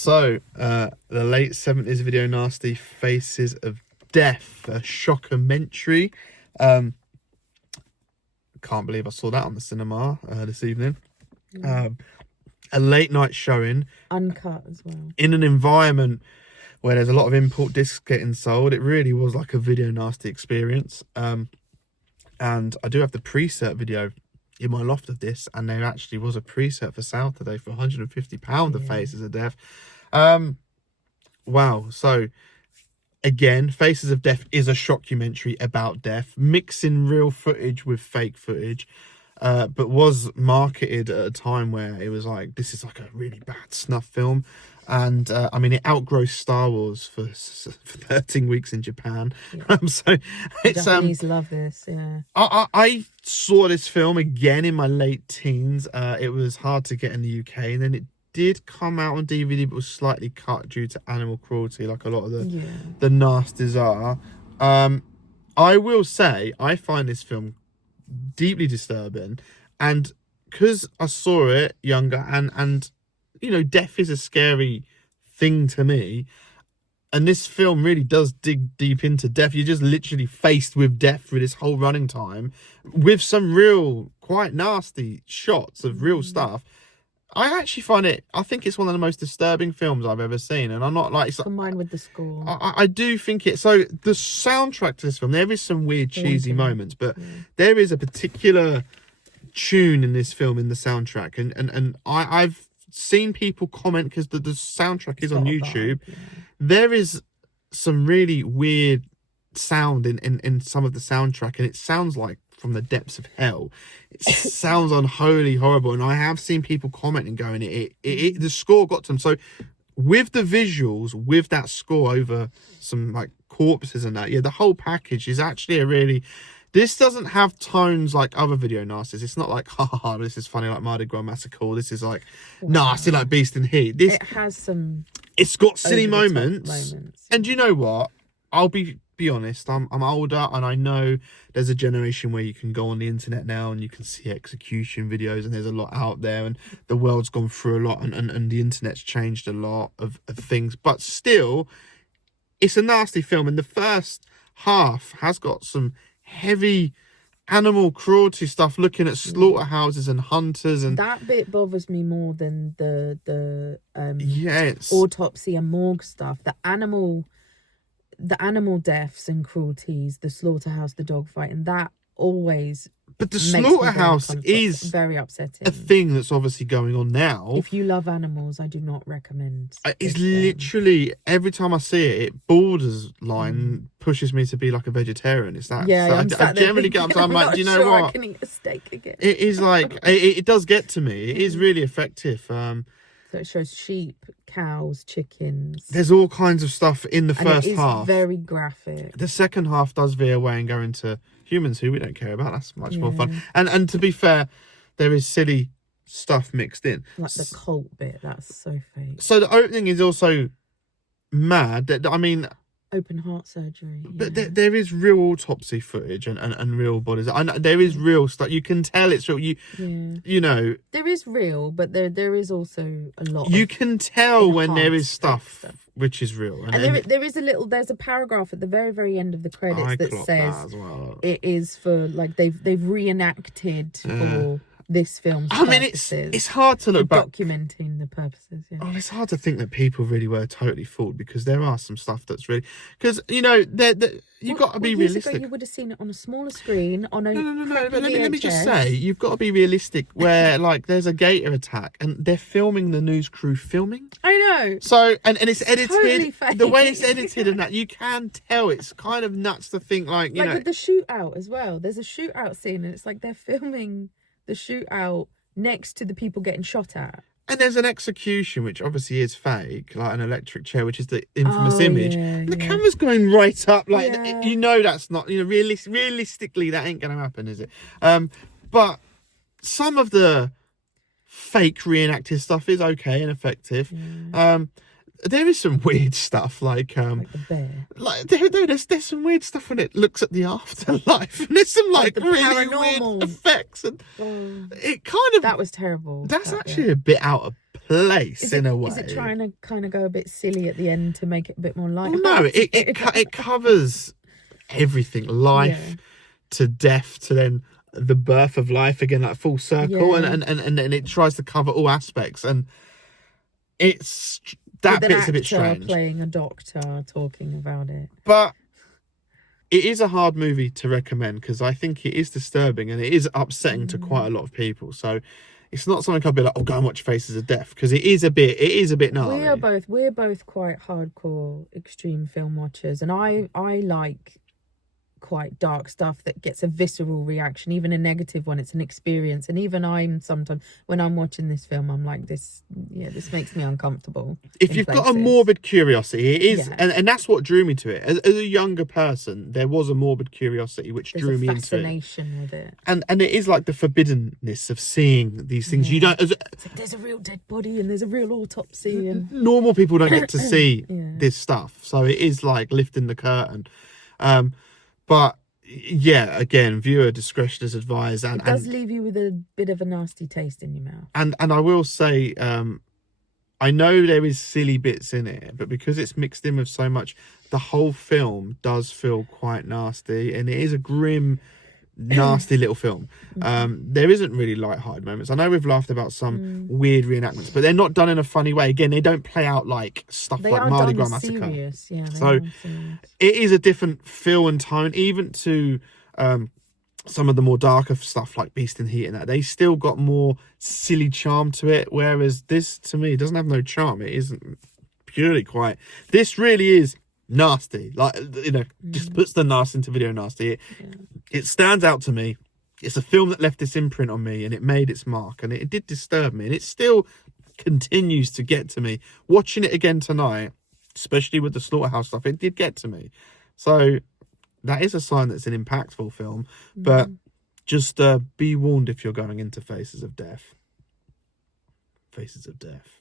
So, the late 70s video nasty Faces of Death, a shockumentary. Can't believe I saw that on the cinema this evening. A late night showing, uncut as well, in an environment where there's a lot of import discs getting sold. It really was like a video nasty experience. And I do have the pre-cert video in my loft of this, and there actually was a pre-cert for sale today for £150 of Faces of Death. Wow. So again, Faces of Death is a shockumentary about death, mixing real footage with fake footage, but was marketed at a time where it was like, this is like a really bad snuff film. And I mean, it outgrossed Star Wars for 13 weeks in Japan. Yeah. So it's Japanese love this. Yeah, I saw this film again in my late teens. It was hard to get in the UK, and then it did come out on DVD, but was slightly cut due to animal cruelty, like a lot of the nasties are. I will say I find this film deeply disturbing, and because I saw it younger, and you know, death is a scary thing to me, and this film really does dig deep into death. You're just literally faced with death through this whole running time, with some real quite nasty shots of real stuff. I actually find it, I think it's one of the most disturbing films I've ever seen, and I'm not like... Combined with the score. I do think it... So, the soundtrack to this film, there is some weird, cheesy moments, but there is a particular tune in this film, in the soundtrack, and I've seen people comment, because the soundtrack is on YouTube. There is some really weird sound in some of the soundtrack, and it sounds like from the depths of hell. It sounds unholy, horrible, and I have seen people commenting going, the score got to them. So with the visuals, with that score over some like corpses and that, the whole package is actually a really... This doesn't have tones like other video nasties. It's not like, ha, this is funny like Mardi Gras Massacre. This is like nasty like Beast in Heat. This, it has some... It's got silly moments. And you know what? I'll be honest, I'm older, and I know there's a generation where you can go on the internet now and you can see execution videos, and there's a lot out there, and the world's gone through a lot, and the internet's changed a lot of things, but still, it's a nasty film. And the first half has got some heavy animal cruelty stuff, looking at slaughterhouses and hunters, and that bit bothers me more than the autopsy and morgue stuff. The animal deaths and cruelties, the slaughterhouse, the dogfight, and that always... But the slaughterhouse is very upsetting. A thing that's obviously going on now. If you love animals, I do not recommend. It's literally, every time I see it, it borderline pushes me to be like a vegetarian. It's that. Yeah, I generally get up. I'm like, do you know what? I can eat a steak again. It is like it does get to me. It is really effective. So it shows sheep, cows, chickens. There's all kinds of stuff in the first half. Very graphic. The second half does veer away and go into humans who we don't care about. That's much more fun. And to be fair, there is silly stuff mixed in. Like the cult bit, that's so fake. So the opening is also mad. I mean... Open heart surgery. But there is real autopsy footage and real bodies. And there is real stuff. You can tell it's real. You know. There is real, but there is also a lot. You can tell when there is stuff which is real. And there is there's a paragraph at the very, very end of the credits that says that as well. It is for, like, they've reenacted for this film's purposes. It's hard to look back. Documenting the purposes, Oh, it's hard to think that people really were totally fooled, because there are some stuff that's really... Because, you know, you've got to be realistic. Ago, you would have seen it on a smaller screen, on a... No, but let me just say, you've got to be realistic, where, like, there's a gator attack, and they're filming the news crew filming. I know. So, and it's edited... Totally fake. The way it's edited and that, you can tell it's kind of nuts to think, like, you know... Like with the shootout as well. There's a shootout scene, and it's like they're filming the shootout next to the people getting shot at. And there's an execution, which obviously is fake, like an electric chair, which is the infamous image. The camera's going right up, like, you know, that's not, you know, realistically, that ain't going to happen, is it? But some of the fake reenacted stuff is okay and effective. There is some weird stuff, like the bear. Like there's some weird stuff when it looks at the afterlife, and there's some like really weird effects, and it kind of... That was terrible. That's actually a bit out of place in a way. Is it trying to kind of go a bit silly at the end to make it a bit more light? No, it covers everything, life to death to then the birth of life again, like full circle, and it tries to cover all aspects, and it's that bit's a bit strange. Playing a doctor talking about it, but it is a hard movie to recommend because I think it is disturbing and it is upsetting to quite a lot of people. So it's not something I'll be like, oh, go and watch Faces of Death, because it is a bit gnarly. We're both quite hardcore extreme film watchers, and I like quite dark stuff that gets a visceral reaction, even a negative one. It's an experience, and even I'm sometimes when I'm watching this film, I'm like, this makes me uncomfortable. If you've got a morbid curiosity, it is, and that's what drew me to it. As a younger person, there was a morbid curiosity which drew me into it. Fascination with it, and it is like the forbiddenness of seeing these things. You don't. It's like there's a real dead body and there's a real autopsy, and normal people don't get to see this stuff. So it is like lifting the curtain. But yeah, again, viewer discretion is advised, and it does leave you with a bit of a nasty taste in your mouth. And I will say, I know there is silly bits in it, but because it's mixed in with so much, the whole film does feel quite nasty, and it is a grim, nasty little film. There isn't really light-hearted moments. I know we've laughed about some weird reenactments, but they're not done in a funny way. Again, they don't play out like stuff like Mardi Gras Massacre. Serious. Yeah, so it is a different feel and tone, even to some of the more darker stuff like Beast in Heat and that. They still got more silly charm to it, whereas this, to me, doesn't have no charm. It isn't purely quite. This really is nasty, like, you know, just puts the nasty into video nasty. It stands out to me. It's a film that left this imprint on me, and it made its mark, and it did disturb me, and it still continues to get to me. Watching it again tonight, especially with the slaughterhouse stuff, it did get to me. So that is a sign that it's an impactful film, but just be warned if you're going into Faces of Death. Faces of Death.